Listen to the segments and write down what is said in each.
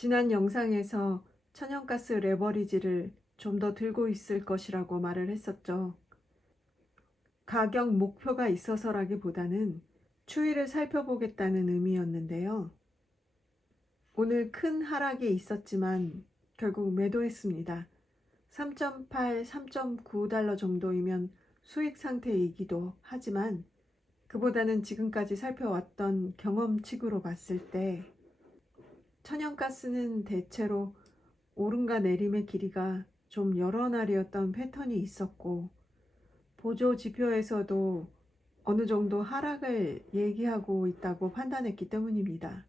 지난 영상에서 천연가스 레버리지를 좀 더 들고 있을 것이라고 말을 했었죠. 가격 목표가 있어서라기보다는 추이를 살펴보겠다는 의미였는데요. 오늘 큰 하락이 있었지만 결국 매도했습니다. 3.8, 3.9달러 정도이면 수익 상태이기도 하지만 그보다는 지금까지 살펴왔던 경험칙으로 봤을 때 천연가스는 대체로 오름과 내림의 길이가 좀 여러 날이었던 패턴이 있었고, 보조 지표에서도 어느 정도 하락을 얘기하고 있다고 판단했기 때문입니다.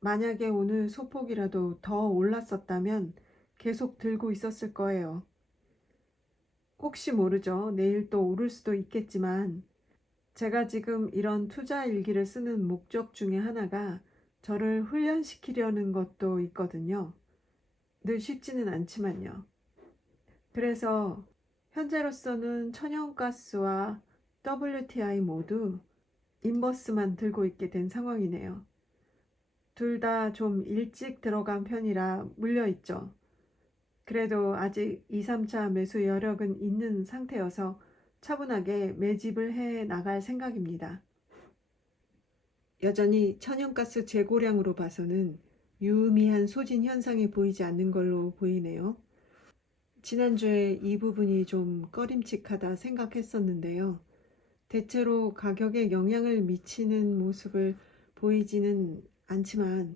만약에 오늘 소폭이라도 더 올랐었다면 계속 들고 있었을 거예요. 혹시 모르죠. 내일 또 오를 수도 있겠지만, 제가 지금 이런 투자 일기를 쓰는 목적 중에 하나가 저를 훈련시키려는 것도 있거든요. 늘 쉽지는 않지만요. 그래서 현재로서는 천연가스와 WTI 모두 인버스만 들고 있게 된 상황이네요. 둘 다 좀 일찍 들어간 편이라 물려있죠. 그래도 아직 2, 3차 매수 여력은 있는 상태여서 차분하게 매집을 해 나갈 생각입니다. 여전히 천연가스 재고량으로 봐서는 유의미한 소진 현상이 보이지 않는 걸로 보이네요. 지난주에 이 부분이 좀 꺼림칙하다 생각했었는데요. 대체로 가격에 영향을 미치는 모습을 보이지는 않지만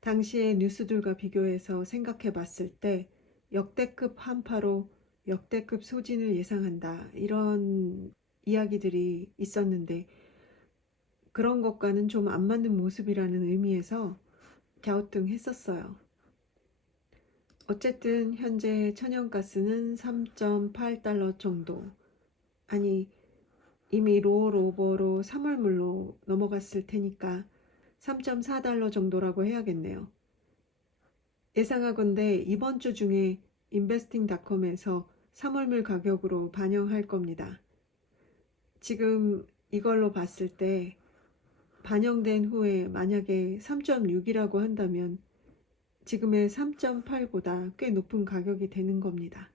당시의 뉴스들과 비교해서 생각해 봤을 때 역대급 한파로 역대급 소진을 예상한다, 이런 이야기들이 있었는데 그런 것과는 좀 안 맞는 모습이라는 의미에서 갸우뚱했었어요. 어쨌든 현재 천연가스는 3.8달러 정도, 아니 이미 롤오버로 3월물로 넘어갔을 테니까 3.4달러 정도라고 해야겠네요. 예상하건대 이번 주 중에 인베스팅닷컴에서 3월물 가격으로 반영할 겁니다. 지금 이걸로 봤을 때 반영된 후에 만약에 3.6이라고 한다면 지금의 3.8보다 꽤 높은 가격이 되는 겁니다.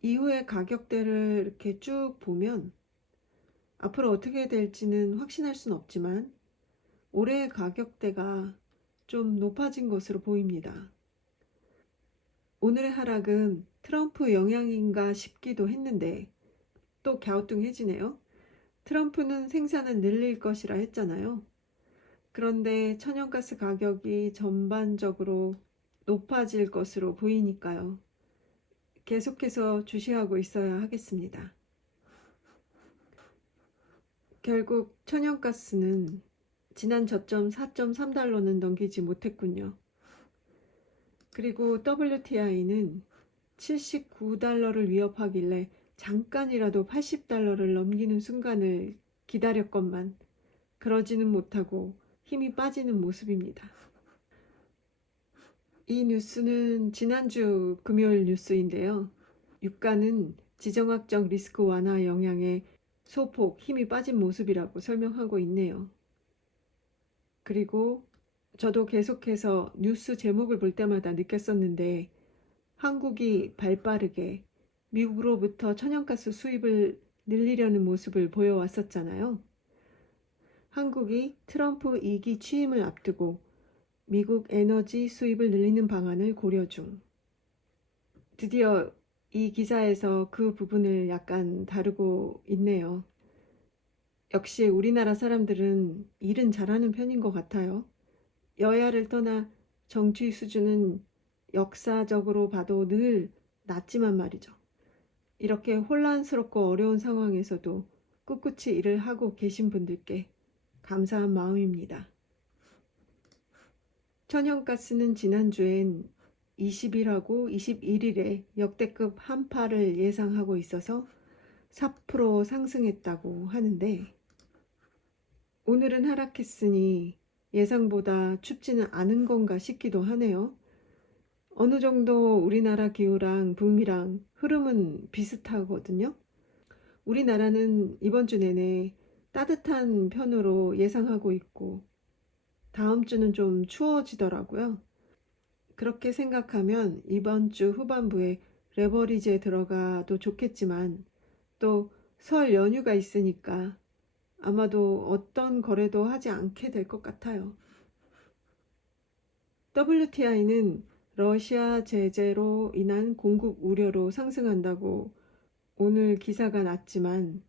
이후의 가격대를 이렇게 쭉 보면 앞으로 어떻게 될지는 확신할 수는 없지만 올해의 가격대가 좀 높아진 것으로 보입니다. 오늘의 하락은 트럼프 영향인가 싶기도 했는데 또 갸우뚱해지네요. 트럼프는 생산을 늘릴 것이라 했잖아요. 그런데 천연가스 가격이 전반적으로 높아질 것으로 보이니까요. 계속해서 주시하고 있어야 하겠습니다. 결국 천연가스는 지난 저점 4.3달러는 넘기지 못했군요. 그리고 WTI는 79달러를 위협하길래 잠깐이라도 80달러를 넘기는 순간을 기다렸건만 그러지는 못하고 힘이 빠지는 모습입니다. 이 뉴스는 지난주 금요일 뉴스인데요. 유가는 지정학적 리스크 완화 영향에 소폭 힘이 빠진 모습이라고 설명하고 있네요. 그리고 저도 계속해서 뉴스 제목을 볼 때마다 느꼈었는데 한국이 발빠르게 미국으로부터 천연가스 수입을 늘리려는 모습을 보여왔었잖아요. 한국이 트럼프 2기 취임을 앞두고 미국 에너지 수입을 늘리는 방안을 고려 중. 드디어 이 기사에서 그 부분을 약간 다루고 있네요. 역시 우리나라 사람들은 일은 잘하는 편인 것 같아요. 여야를 떠나 정치 수준은 역사적으로 봐도 늘 낮지만 말이죠. 이렇게 혼란스럽고 어려운 상황에서도 꿋꿋이 일을 하고 계신 분들께 감사한 마음입니다. 천연가스는 지난주엔 20일하고 21일에 역대급 한파를 예상하고 있어서 4% 상승했다고 하는데 오늘은 하락했으니 예상보다 춥지는 않은 건가 싶기도 하네요. 어느 정도 우리나라 기후랑 북미랑 흐름은 비슷하거든요. 우리나라는 이번 주 내내 따뜻한 편으로 예상하고 있고 다음 주는 좀 추워지더라고요. 그렇게 생각하면 이번 주 후반부에 레버리지에 들어가도 좋겠지만 또 설 연휴가 있으니까 아마도 어떤 거래도 하지 않게 될 것 같아요. WTI는 러시아 제재로 인한 공급 우려로 상승한다고 오늘 기사가 났지만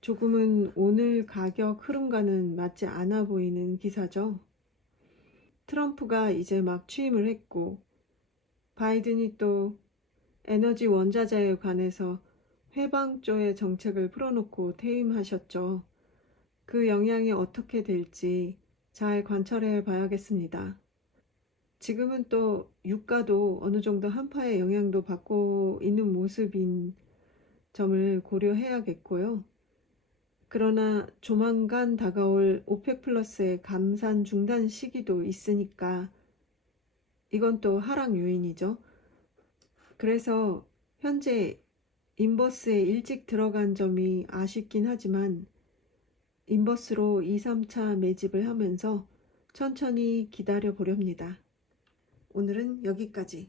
조금은 오늘 가격 흐름과는 맞지 않아 보이는 기사죠. 트럼프가 이제 막 취임을 했고 바이든이 또 에너지 원자재에 관해서 회방조의 정책을 풀어놓고 퇴임하셨죠. 그 영향이 어떻게 될지 잘 관찰해 봐야겠습니다. 지금은 또 유가도 어느 정도 한파의 영향도 받고 있는 모습인 점을 고려해야겠고요. 그러나 조만간 다가올 오펙 플러스의 감산 중단 시기도 있으니까 이건 또 하락 요인이죠. 그래서 현재 인버스에 일찍 들어간 점이 아쉽긴 하지만 인버스로 2, 3차 매집을 하면서 천천히 기다려 보렵니다. 오늘은 여기까지.